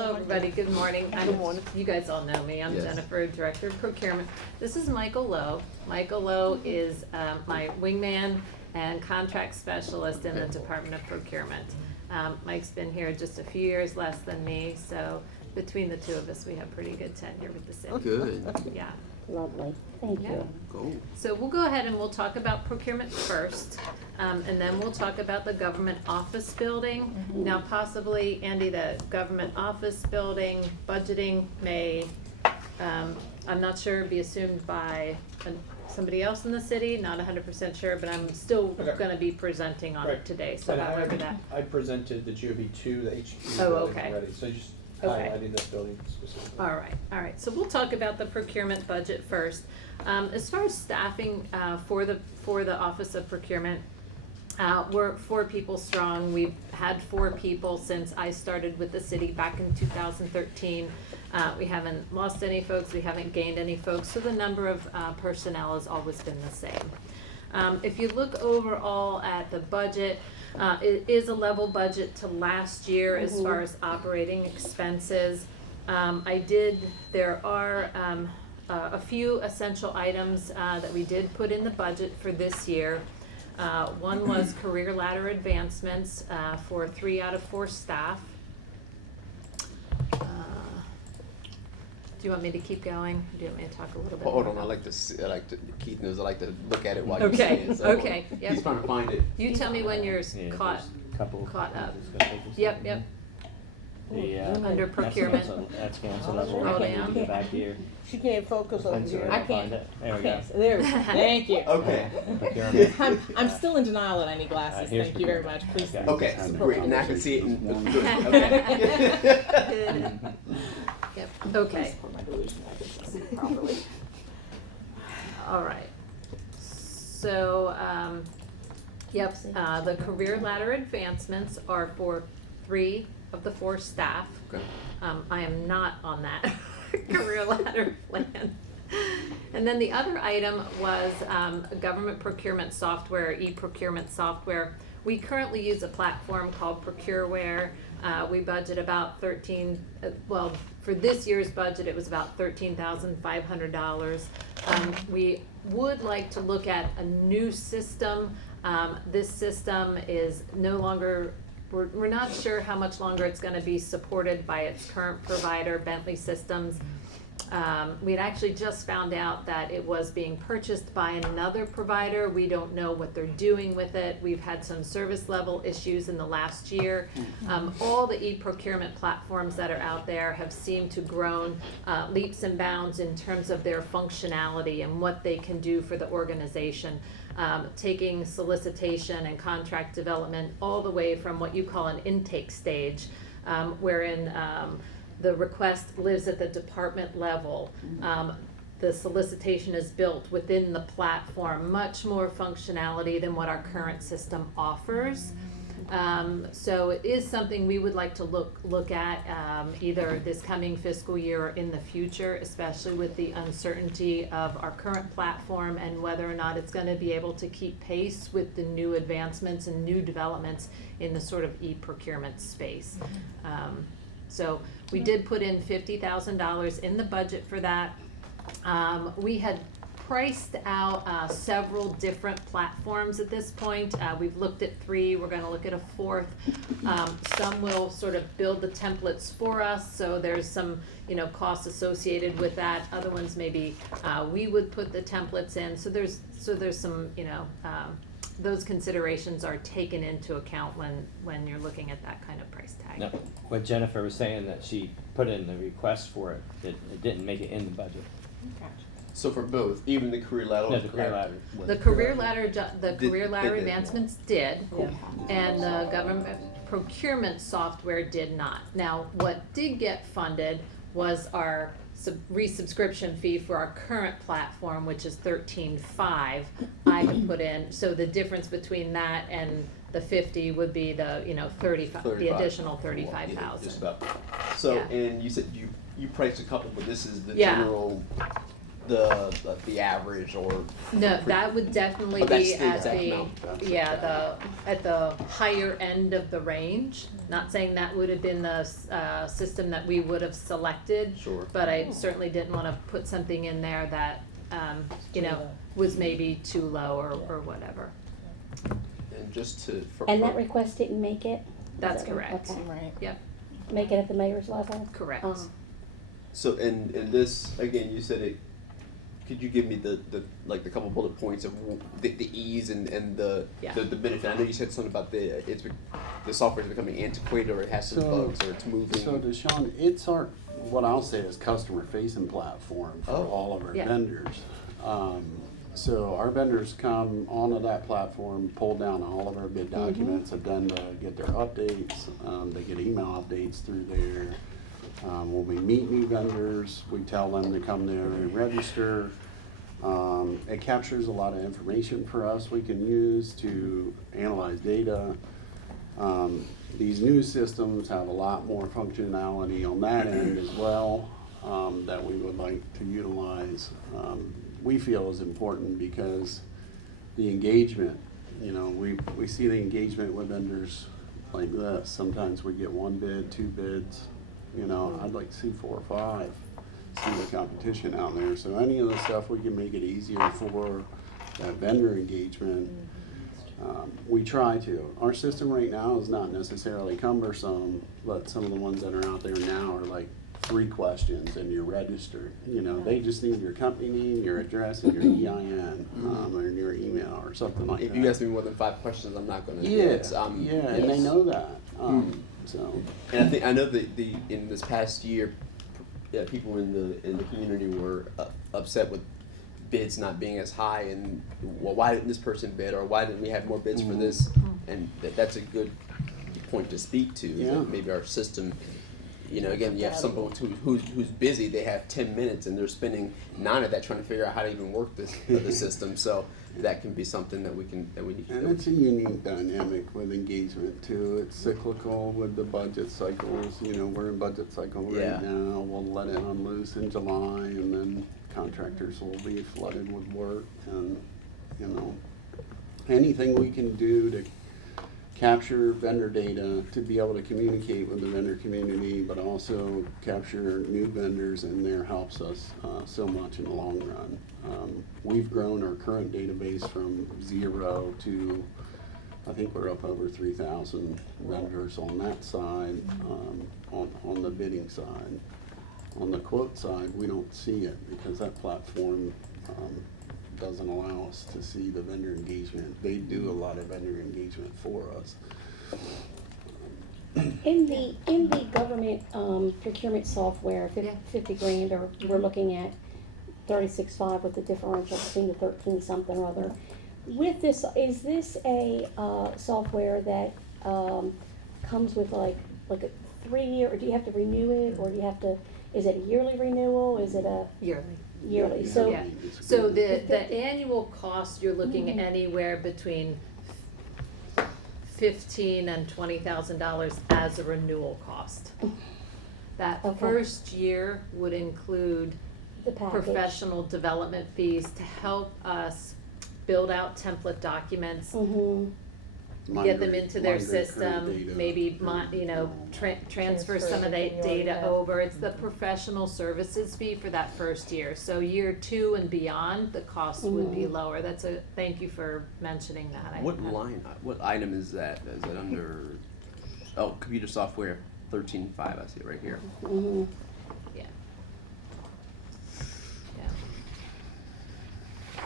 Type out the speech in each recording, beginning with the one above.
Hello, everybody. Good morning. You guys all know me. I'm Yes. Jennifer, Director of Procurement. This is Michael Lowe. Michael Lowe is my wingman and contract specialist in the Department of Procurement. Mike's been here just a few years less than me, so between the two of us, we have pretty good tenure with the city. Good. Yeah. Lovely, thank Yeah. you. Cool. So we'll go ahead and we'll talk about procurement first, and then we'll talk about the government office building. Now possibly, Andy, the government office building budgeting may, I'm not sure, be assumed by somebody else in the city, not 100% sure, but I'm still Okay. gonna be presenting on it Right. today, so And however that. I presented the GOB2, the HQ Oh, building okay. already, so just Okay. highlighting this building specifically. All right, so we'll talk about the procurement budget first. As far as staffing, for the Office of Procurement, we're 4 people strong. We've had 4 people since I started with the city back in 2013. We haven't lost any folks, we haven't gained any folks, so the number of personnel has always been the same. If you look overall at the budget, it is a level budget to last year as far as operating expenses. There are a few essential items that we did put in the budget for this year. One was career ladder advancements for 3 out of 4 staff. Do you want me to keep going? Or do you want me to talk a little bit? Hold more? on, Keith knows I like to look at it while you say Okay, it. So okay, yep. He's trying to find it. You tell me when you're Yeah, caught. there's a couple caught up. just gonna take this Yep, down. yep. The, Under that's procurement. That's cancel level. Scroll I need down. to get back here. She can't focus over I'm here. sorry, I I'll find can't. it. There we I go. can't. There. Thank you. Okay. Procurement. I'm still in denial that I need glasses. Here's Thank you very much. Please. Okay. Okay, great, and I can see it in, good, okay. Yep, okay. For my delusion, I can see it properly. All right. So, the career ladder advancements are for 3 of the 4 staff. Okay. I am not on that career ladder plan. And then the other item was government procurement software, e-procurement software. We currently use a platform called Procureware. We budget about for this year's budget, it was about $13,500. We would like to look at a new system. This system is no longer, we're not sure how much longer it's gonna be supported by its current provider, Bentley Systems. We had actually just found out that it was being purchased by another provider. We don't know what they're doing with it. We've had some service level issues in the last year. All the e-procurement platforms that are out there have seemed to grown leaps and bounds in terms of their functionality and what they can do for the organization. Taking solicitation and contract development all the way from what you call an intake stage, wherein the request lives at the department level. The solicitation is built within the platform, much more functionality than what our current system offers. So it is something we would like to look at either this coming fiscal year or in the future, especially with the uncertainty of our current platform and whether or not it's going to be able to keep pace with the new advancements and new developments in the sort of e-procurement space. So we did put in $50,000 in the budget for that. We had priced out several different platforms at this point. We've looked at 3, we're gonna look at a 4th. Some will sort of build the templates for us, so there's some, costs associated with that. Other ones maybe we would put the templates in, so there's some, those considerations are taken into account when you're looking at that kind of price tag. No, what Jennifer was saying that she put in the request for it, that it didn't make it in the budget. So for both, even the career ladder. No, the career ladder. The career ladder, Did- advancements did, and the government procurement software did not. Now, what did get funded was our resubscription fee for our current platform, which is $13,500. I had put in, so the difference between that and the 50 would be the, 35, the additional 35,000. Just about. So, Yeah. and you said you priced a couple, but this is the Yeah. general the average or? No, that would definitely Oh, that's be the at exact the, amount. at the higher end of the range. Not saying that would have been the, system that we would have selected. Sure. But I certainly didn't wanna put something in there that, you know, was maybe too low or whatever. And just to. And that request didn't make it? That's Is that right? correct. Okay. Right. Yep, Make it at the mayor's level? correct. So, and this, again, you said it, could you give me the like the couple bullet points of the ease and the Yeah. the benefit? I know you said something about the software is becoming antiquated or it has some bugs or it's moving. So Deshaun, it's our, what I'll say is customer facing platform for Oh. all of our Yeah. vendors. So our vendors come onto that platform, pull down all of our bid documents, and then get their updates, they get email updates through there. When we meet new vendors, we tell them to come there and register. It captures a lot of information for us we can use to analyze data. These new systems have a lot more functionality on that end as well, that we would like to utilize. We feel is important because the engagement, you know, we see the engagement with vendors like this. Sometimes we get one bid, two bids, you know, I'd like to see 4 or 5, see the competition out there. So any of the stuff we can make it easier for that vendor engagement, we try to. Our system right now is not necessarily cumbersome, but some of the ones that are out there now are like 3 questions and you're registered. You know, they just need your company name, your address, and your EIN, or your email or something like If that. you ask me more than 5 questions, I'm not gonna. Yeah, It's, and they know that. So. And I know that in this past year, people in the community were upset with bids not being as high, and well, why didn't this person bid, or why didn't we have more bids for this? And that's a good point to speak to. Yeah. That maybe our system, you know, again, you have someone who's busy. They have 10 minutes, and they're spending 9 of that trying to figure out how to even work the system. So that can be something that we need. And it's a unique dynamic with engagement too. It's cyclical with the budget cycles. You know, we're in budget cycle right Yeah. now. We'll let it unloose in July, and then contractors will be flooded with work. And you know, anything we can do to capture vendor data to be able to communicate with the vendor community, but also capture new vendors in there helps us so much in the long run. We've grown our current database from 0 to, I think we're up over 3,000 vendors on that side, on the bidding side. On the quote side, we don't see it because that platform doesn't allow us to see the vendor engagement. They do a lot of vendor engagement for us. In the government procurement software, Yeah. 50 grand, or we're looking at 36.5 with the differential between the 13 something or other. With this, is this a software that comes with like a 3-year, or do you have to renew it, or do you have to, is it a yearly renewal, is it a Yearly. yearly? So Yeah. So the annual cost, you're looking anywhere between $15,000 and $20,000 as a renewal cost. That Okay. first year would include the package. professional development fees to help us build out template documents, get them into their system, maybe transfer some of that data over. It's the professional services fee for that first year. So year 2 and beyond, the cost would be lower. Thank you for mentioning that. What item is that? Is it under, computer software 13.5, I see it right here. Yeah.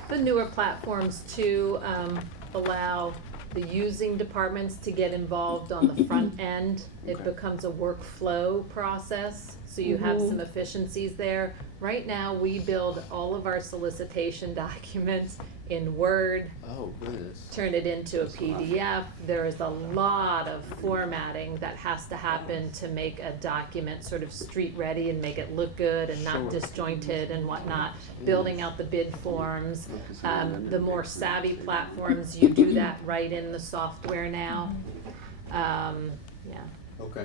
The newer platforms too allow the using departments to get involved on the front end. It Okay. becomes a workflow process, so you have some efficiencies there. Right now, we build all of our solicitation documents in Word, Oh, goodness. turn it into a PDF. There is a lot of formatting that has to happen to make a document sort of street ready and make it look good and not disjointed and whatnot. Building out the bid forms. The more savvy platforms, you do that right in the software now. Yeah. Okay.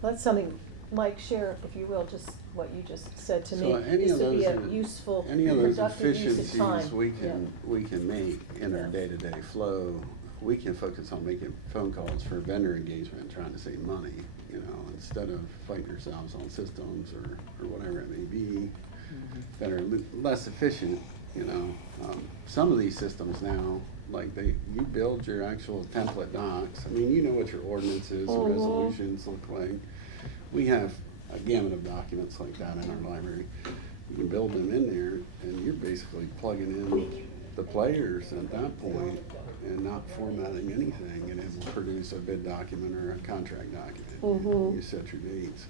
Well, that's something Mike, share, if you will, just what you just said to me. So any This of would be a those, useful, any of those productive use of efficiencies time. we can make in our Yeah. day-to-day flow, we can focus on making phone calls for vendor engagement, trying to save money, you know, instead of fighting ourselves on systems or whatever it may be, that are less efficient, you know. Some of these systems now, like you build your actual template docs. I mean, you know what your ordinances and resolutions look like. We have a gamut of documents like that in our library. You can build them in there, and you're basically plugging in the players at that point and not formatting anything, and it will produce a bid document or a contract document. You set your dates.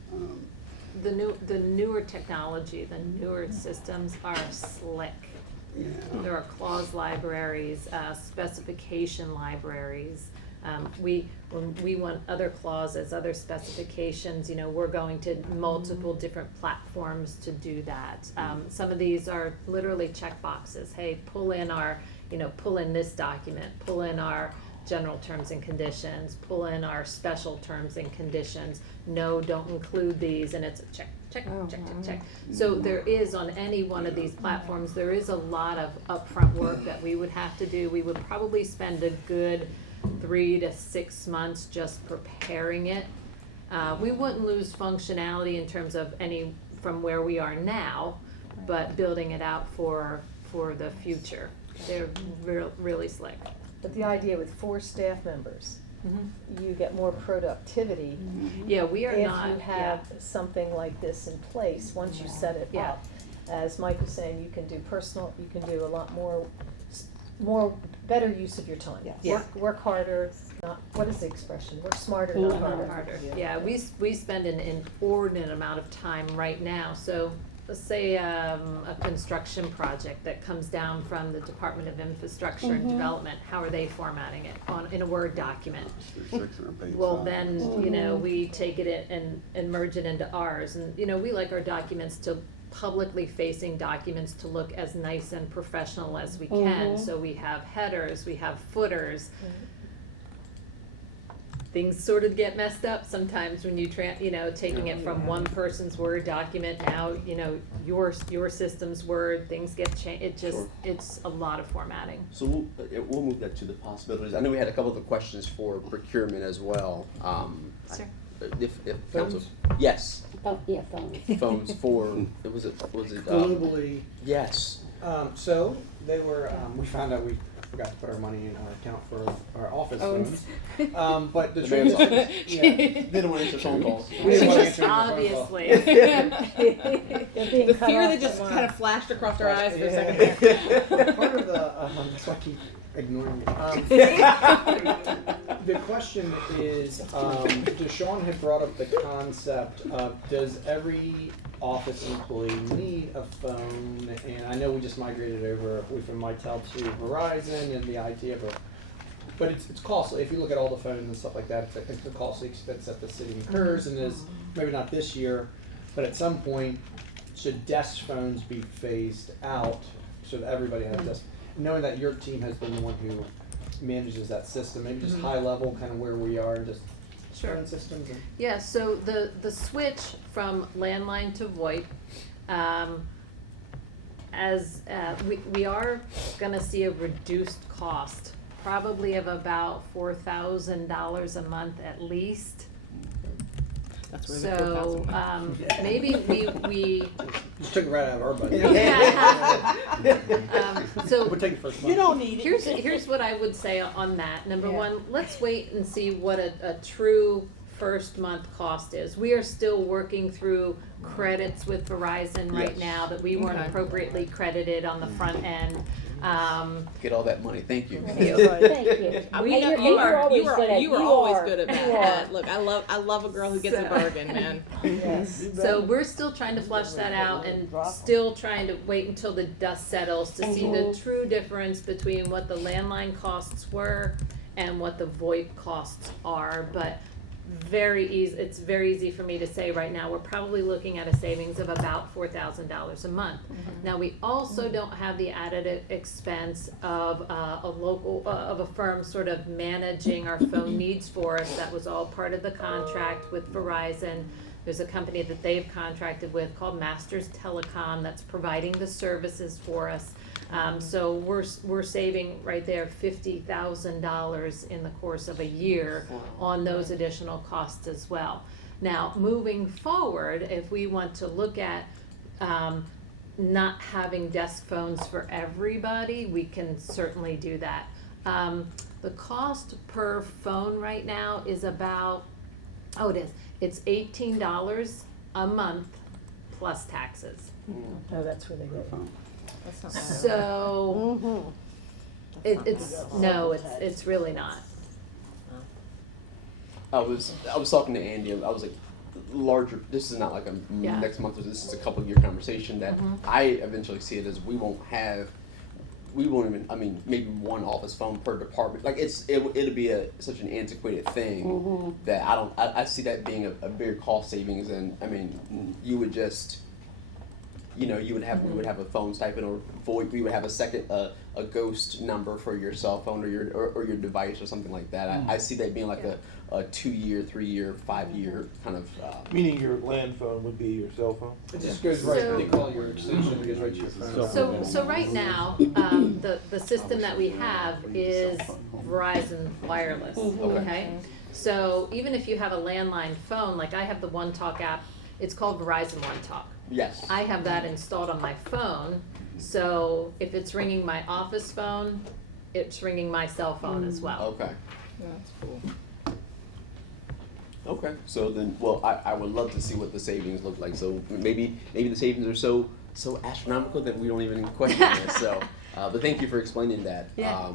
The newer technology, the newer systems are slick. Yeah. There are clause libraries, specification libraries. When we want other clauses, other specifications, you know, we're going to multiple different platforms to do that. Some of these are literally check boxes. Hey, pull in this document, pull in our general terms and conditions, pull in our special terms and conditions. No, don't include these, and it's a check, check, check, check, check. So there is, on any one of these platforms, there is a lot of upfront work that we would have to do. We would probably spend a good 3 to 6 months just preparing it. We wouldn't lose functionality in terms of any from where we are now, but building it out for the future. They're really slick. But the idea with 4 staff members, you get more productivity. Yeah, we are not. If you have something like this in place, once you set it Yeah. up. As Mike was saying, you can do personal, you can do a lot more better use of your time. Yeah. Work harder, not, what is the expression? Work smarter, not harder. Harder. Yeah, we spend an inordinate amount of time right now. So let's say a construction project that comes down from the Department of Infrastructure and Development. How are they formatting it in a Word document? There's 600 Well, pages. then, you know, we take it and merge it into ours. And, you know, we like our documents to publicly facing documents to look as nice and professional as we can. So we have headers, we have footers. Things sort of get messed up sometimes when you taking it from one person's Word document, now, you know, your system's Word, things get changed. It just, Sure. it's a lot of formatting. So we'll move that to the possibilities. I know we had a couple of questions for procurement as well. Sure. If council, Phones? yes, Oh, yeah, phones. phones for, was it, Globally, yes. so they were, we found out we forgot to put our money in our account for our office phones. But the The truth man's is, yeah, They don't want to answer phone calls. we didn't want to Just answer any phone calls. obviously. They're being The cut fear off that just tomorrow. kind of flashed across our eyes for a Yeah. second there. Part of the, that's why I keep ignoring you. The question is, Deshaun had brought up the concept of, does every office employee need a phone? And I know we just migrated over from Mitel to Verizon, and the idea of but it's costly. If you look at all the phones and stuff like that, it's a costly expense that the city incurs, and is maybe not this year, but at some point, should desk phones be phased out so that everybody has desk? Knowing that your team has been the one who manages that system, maybe just high level, kind of where we are, and just Sure. phone systems. And Yeah, so the switch from landline to VoIP, we are gonna see a reduced cost, probably of about $4,000 a month at least. That's where the So, 4,000. maybe we, just took it right out of our budget. so. We're taking first month. need Here's what I would say on that. Number Yeah. one, let's wait and see what a true first month cost is. We are still working through credits with Verizon right Yes. now that we weren't Okay. appropriately credited on the front end. Get all that money, thank you. Thank you. We know And you are always good at- you are always are. good at You that. are. Look, I love a girl who gets a So- bargain, man. Yes. So we're still trying to flush that out and still trying to wait until the dust settles to see the true difference between what the landline costs were and what the VoIP costs are. But it's very easy for me to say right now, we're probably looking at a savings of about $4,000 a month. Now, we also don't have the added expense of of a firm sort of managing our phone needs for us. That was all part of the contract with Verizon. There's a company that they've contracted with called Masters Telecom that's providing the services for us. So we're saving right there $50,000 in the course of a year on those additional costs as well. Now, moving forward, if we want to look at not having desk phones for everybody, we can certainly do that. The cost per phone right now is about, it's $18 a month plus taxes. Oh, that's really good. That's not bad. So, it's really not. I was talking to Andy. I was like, larger. This is not like a Yeah. next month. This is a couple year conversation that I eventually see it as we won't even. I mean, maybe one office phone per department. Like it'll be such an antiquated thing that I see that being a bigger cost savings. And I mean, you would just. You know, we would have a phone stipend or VoIP. We would have a second a ghost number for your cell phone or your device or something like that. I see that being like a 2-year, 3-year, 5-year kind of. Meaning your land phone would be your cell phone? It just goes right, So- they call it your extension, it goes right to your phone. So right now, the system that we have is Verizon Wireless, okay? So even if you have a landline phone, like I have the One Talk app, it's called Verizon One Talk. Yes. I have that installed on my phone, so if it's ringing my office phone, it's ringing my cell phone as well. Okay. That's cool. Okay. So then, well, I would love to see what the savings look like. So maybe the savings are so astronomical that we don't even question it. So, but thank you for explaining that. Yeah.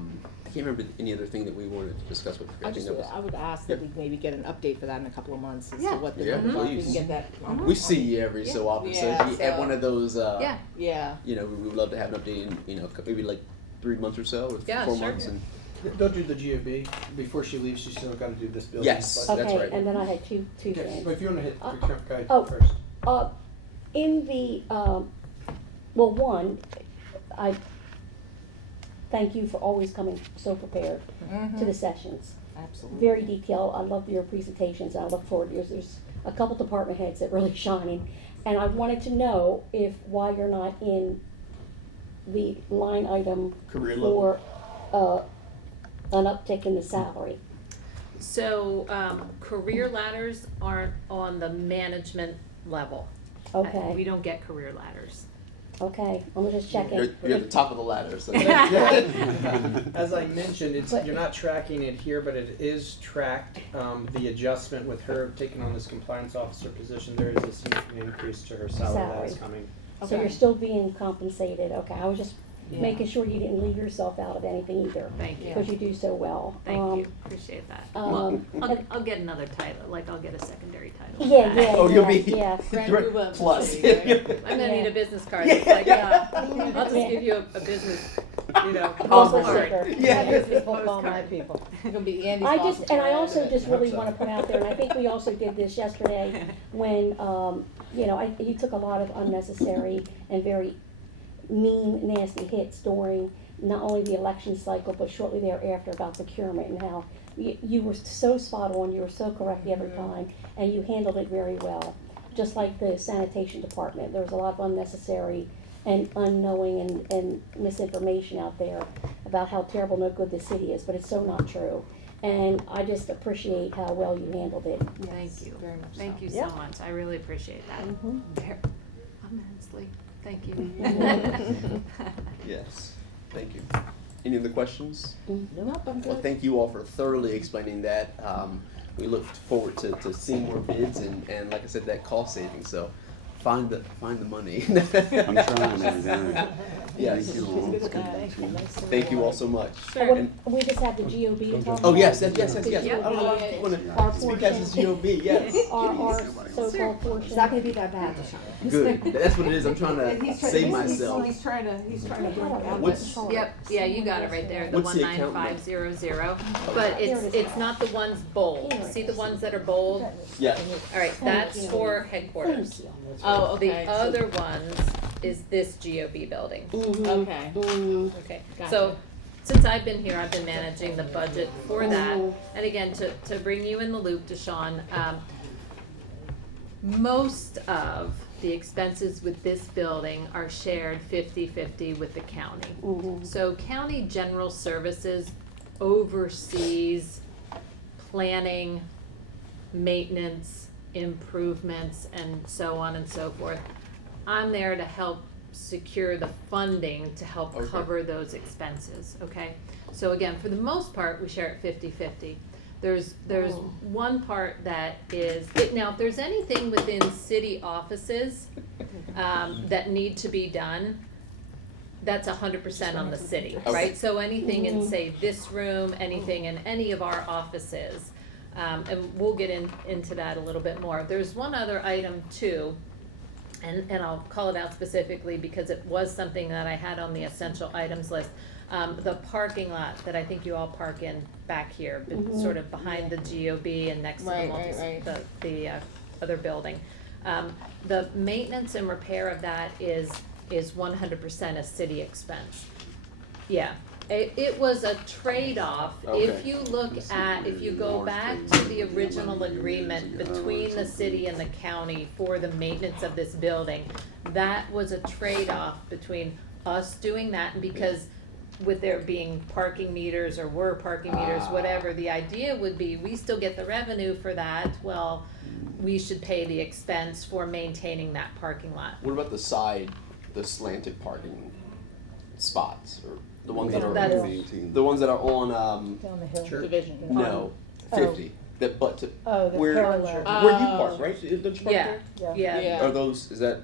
I can't remember any other thing that we wanted to discuss with. I would ask that we maybe get an update for that in a couple of months as to Yeah. what the Yeah, numbers are. We please. can get that. We see you every so often, Yeah, so if you at so- one of those, Yeah, Yeah. you know, we would love to have an update in, maybe like 3 months or so, or Yeah, 4 sure. months, and Don't do the GOB, before she leaves, she's still gotta do this building. Yes. but- That's Okay, right. and then I had two Okay, things. but if you wanna hit Uh, procurement guide oh. first. In the, well, one, I thank you for always coming so prepared to the sessions. Absolutely. Very detailed. I love your presentations. I look forward. There's a couple department heads that really shine, and I wanted to know why you're not in the line item career level. for an uptick in the salary. so, career ladders aren't on the management level. Okay. We don't get career ladders. Okay, I'm just checking. You're at the top of the ladder, so. As I mentioned, But- you're not tracking it here, but it is tracked, the adjustment with her taking on this compliance officer position, there is a significant increase to her salary that is Salary. coming. So you're still being compensated. Okay, I was just Yeah. making sure you didn't leave yourself out of anything either. Thank you. Because you do so well. Thank you, appreciate that. Um, I'll get another title, like I'll get a secondary title. Yeah, yeah, Oh, you'll yeah, be yeah. Grand Right, move up, plus. so you- I'm gonna need Yeah. a business card, it's like, I'll just give you a business, Bumper card. sticker. Yeah. I business book all my people. It's gonna be Andy's I boss. just, and I also just really Hope so. wanna put out there, and I think we also did this yesterday, when, he took a lot of unnecessary and very mean, nasty hits during not only the election cycle, but shortly thereafter about procurement and how you were so spot on, you were so correct every time, and you handled it very well. Just like the sanitation department, there was a lot of unnecessary and unknowing and misinformation out there about how terrible, no good the city is, but it's so not true. And I just appreciate how well you handled it. Thank you, Very much so. thank you so Yeah. much, I really appreciate that. Mhm. Very immensely, thank you. Yes. Thank you. Any other questions? Nope, I'm Well, good. thank you all for thoroughly explaining that. We look forward to seeing more bids and like I said, that cost saving. So find the money. I'm trying every day. Yes. Thank you all. Good guy. Thank you all so much. Oh, And- we just have the GOB to talk about. oh yes, yes. I Yeah. don't know why I want Our to speak as a GOB. Yes. Our so-called portion. It's not gonna be that bad, Deshaun. Good. That's what it is. I'm trying to save myself. He's trying to bring it down. What's- Yep, yeah, you got it right there, the What's the account 19500, but it's not the ones bold, see the ones that are bold? Yeah. Alright, that's for headquarters. Thank you. Oh, okay. The other ones is this GOB building. Okay. Okay, Gotcha. so, since I've been here, I've been managing the budget for that, and again, to bring you in the loop, Deshaun, most of the expenses with this building are shared 50-50 with the county. Mhm. So county general services oversees planning, maintenance, improvements, and so on and so forth. I'm there to help secure the funding to help Okay. cover those expenses, okay? So again, for the most part, we share it 50-50. There's one part that is, now, if there's anything within city offices, that need to be done, that's 100% on the city, Okay. right? So anything in, say, this room, anything in any of our offices, and we'll get into that a little bit more. There's one other item too, and I'll call it out specifically because it was something that I had on the essential items list. The parking lot that I think you all park in back here, sort of behind the GOB and next to the Right, right, right. the other building. The maintenance and repair of that is 100% a city expense. Yeah, it was a trade-off. If Okay. you look at, if you go back to the original agreement between the city and the county for the maintenance of this building, that was a trade-off between us doing that, and because with there being parking meters or were parking meters, whatever, the idea would be, we still get the revenue for that, well, we should pay the expense for maintaining that parking lot. What about the slanted parking spots, or the ones that That's- are, the ones that are on, Down the hill. Sure. Division. no, 50, that butt to, Oh, the where, parallel, where you park, right? Don't you park Yeah, there? yeah. Yeah. Are those, is that,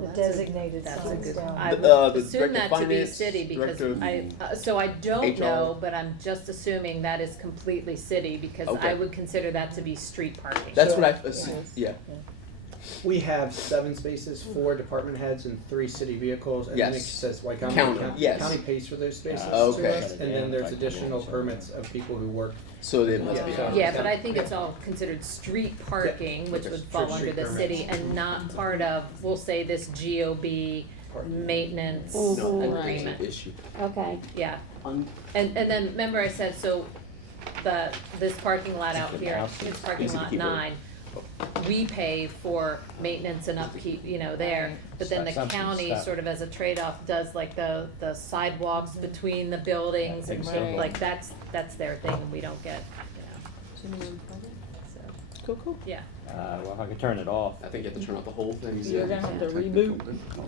the designated That's a signs good, down. I The, would the assume director that of to be finance, city because director of so I don't HR. know, but I'm just assuming that is completely city because I Okay. would consider that to be street parking. That's what I Sure. assumed, yeah. We have 7 spaces for department heads and 3 city vehicles, and then it Yes. says White County, yes. County pays for those spaces Okay. to us, and then there's additional permits of people who work. So it must be. Yeah. Yeah, but I think it's all considered street parking, which Okay. would fall Street under the permits. city and not part of, we'll say, this GOB maintenance Mhm. No, that's agreement. an issue. Okay, Yeah, and then remember I said, so this parking lot out here, it's parking Easy to lot keep 9, we pay for maintenance and upkeep, there, but then the Something county stuff. sort of as a trade-off does like the sidewalks between the buildings and Right. like that's their thing, and we don't get, so, Cool. yeah. Well, I can turn it off. I think you have to turn off the whole thing. You're gonna have to reboot.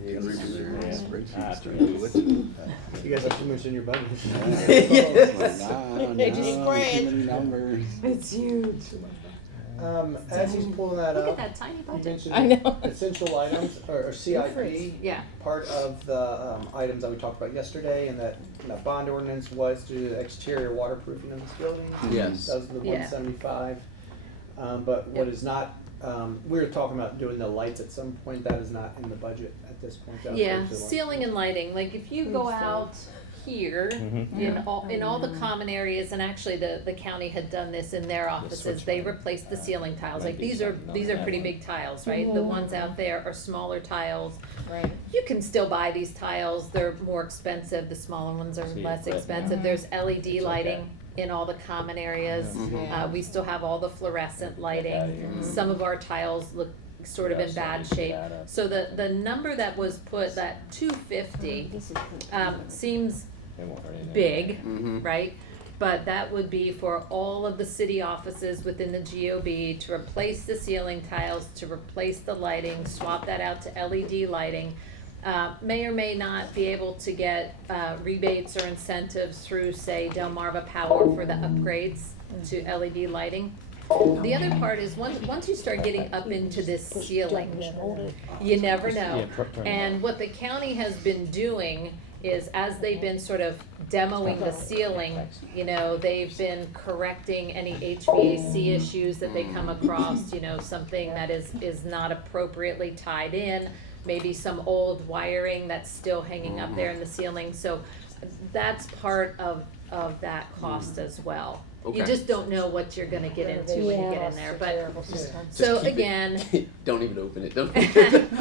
Yeah, reboot. Yeah. Spreadsheets, Ah, right. You guys have too much in your budget. They just spread. Numbers. It's huge. As he's pulling that Look at up, that tiny you budget. mentioned I know. essential items, or CIP. Yeah, Part of the items that we talked about yesterday, and that bond ordinance was to do the exterior waterproofing of this building. Yes. That was the Yeah. 175. But what is not, we were talking about doing the lights at some point, that is not in the budget at this point. That was yeah, going to the light. ceiling and lighting, like if you go out here, Mhm. in all the common areas, and actually the county had done this in their offices, they replaced the ceiling tiles, like these are pretty big tiles, right? The ones out there are smaller tiles. Right. You can still buy these tiles, they're more expensive, the smaller ones are See it less flip now. expensive, there's LED It's lighting in all the common areas. Yeah. We still have all the fluorescent outta lighting, here. some of our tiles look sort of in Yeah, bad so shape. that up. So the number that was put, that 250, seems They won't hurt anything. big, Mm-hmm. right? But that would be for all of the city offices within the GOB to replace the ceiling tiles, to replace the lighting, swap that out to LED lighting. May or may not be able to get rebates or incentives through, say, Delmarva Power for the upgrades to LED lighting. The other part is, once you start getting up into this ceiling, you never know. Yeah, turn it And off. what the county has been doing is, as they've been sort of demoing the ceiling, they've been correcting any HVAC issues that they come across, something that is not appropriately tied in, maybe some old wiring that's still hanging up there in the ceiling, so that's part of that cost as well. You Okay. just don't know what you're gonna get into when you get in there, but, Just so keep it- again, Don't even open it, don't,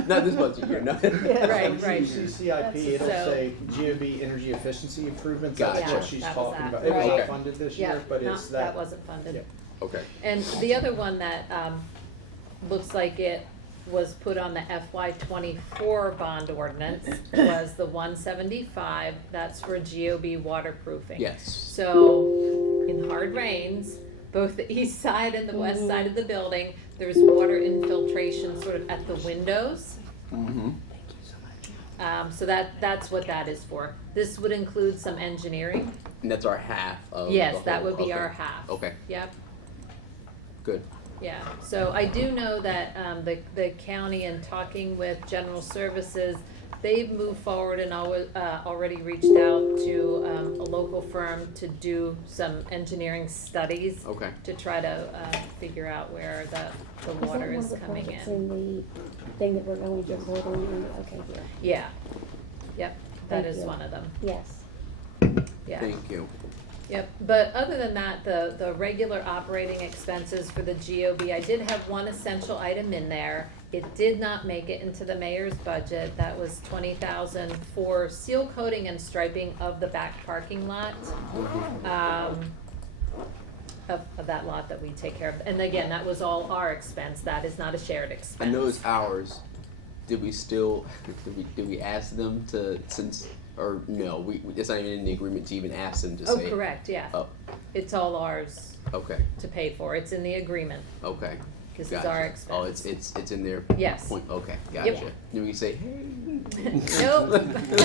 not this much a year, no. Right, When you see CIP, it'll So- say GOB energy efficiency improvements, that's Gotcha. what she's That was talking that. about. It was Right. not funded this yeah, year, but not, it's that wasn't funded. Yep. Okay, And the other one that, looks like it was put on the FY '24 bond ordinance was the 175, that's for GOB waterproofing. Yes. So, in hard rains, both the east side and the west side of the building, there's water infiltration sort of at the windows. Mm-hmm. So that's what that is for. This would include some engineering. And that's our half of Yes, the that whole- would be okay. our half. Okay, Yep, good. yeah. So I do know that, the county, in talking with General Services, they've moved forward and already reached out to, a local firm to do some engineering studies Okay. to try to, figure out where the Is that water one of is the coming projects in. in the thing that we're going to vote on? Okay, here. Yeah, yep, that Thank is you. one of them, Yes. yeah. Thank you. Yep, but other than that, the regular operating expenses for the GOB, I did have one essential item in there. It did not make it into the mayor's budget, that was 20,000 for seal coating and striping of the back parking lot. Of that lot that we take care of, and again, that was all our expense, that is not a shared I expense. know it's ours. Did we still, did we ask them to, since, or no, it's not even in the agreement to even ask them to Oh, say? correct, yeah, Oh, it's all ours okay, to pay for, it's in the agreement, okay. this is Gotcha. our expense. Oh, it's in there. Yes. Point, okay, Yep. gotcha. Then we can say, hey. Nope.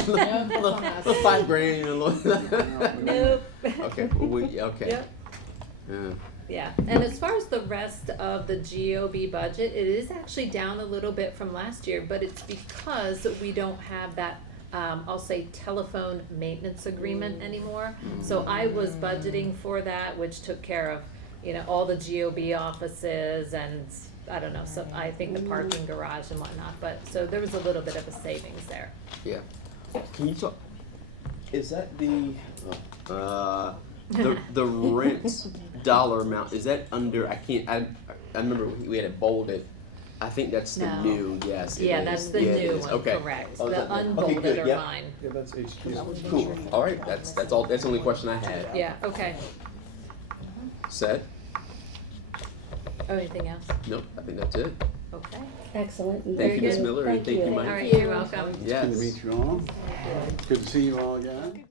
Little $5,000, you know. Nope. Okay, well, okay. Yep. Yeah. Yeah, and as far as the rest of the GOB budget, it is actually down a little bit from last year, but it's because we don't have that, I'll say telephone maintenance agreement anymore. So I was budgeting for that, which took care of, all the GOB offices and, I don't know, so I think the parking garage and whatnot, but, so there was a little bit of a savings there. Yeah. Can you talk? Is that the rent dollar amount? Is that under? I remember we had it bolded. I think that's the No. new. Yes. it Yeah, is. that's the Yeah, it new is. one, Okay. correct. Oh, is The that okay, unbolded good. are Yep. mine. Yeah, that's HQ. Cool. All right. That's all. That's the only question I had. Yeah, okay. Set? Oh, anything else? Nope. I think that's it. Okay. Excellent. Thank you, Ms. good. Miller, and thank you, All Mike. right, you're welcome. Yes. Good to meet you all. Good to see you all again.